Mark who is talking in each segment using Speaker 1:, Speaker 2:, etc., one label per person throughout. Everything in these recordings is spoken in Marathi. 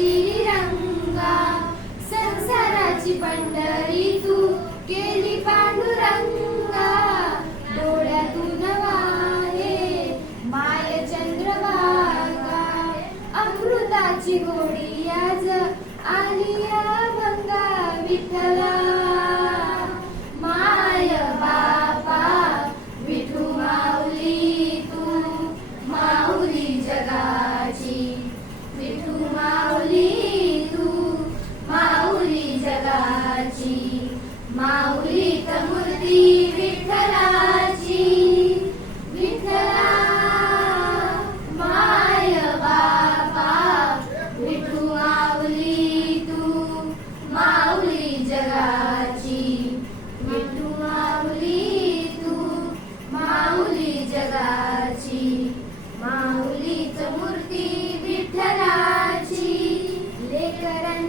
Speaker 1: केशीरी रंगा संसाराची पंढरी तू केली पांडुरंगा. डोळ्यातून वाहे माय चंद्रभागा. अमृताची गोडी आज आली भंगा विठला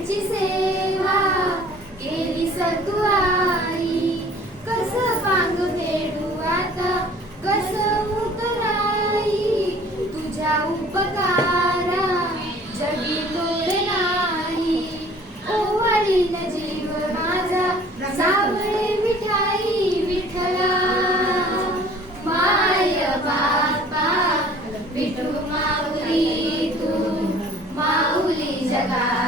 Speaker 1: त्यांची सेवा केली सतुआई कस पांग फेडू आता कस उतराई. तुझ्या उपकारा जगी तोड नाही. ओवाळीन जीव माझा सावळे मिठाई विठला माय बापा विठू माऊली तू माऊली जगा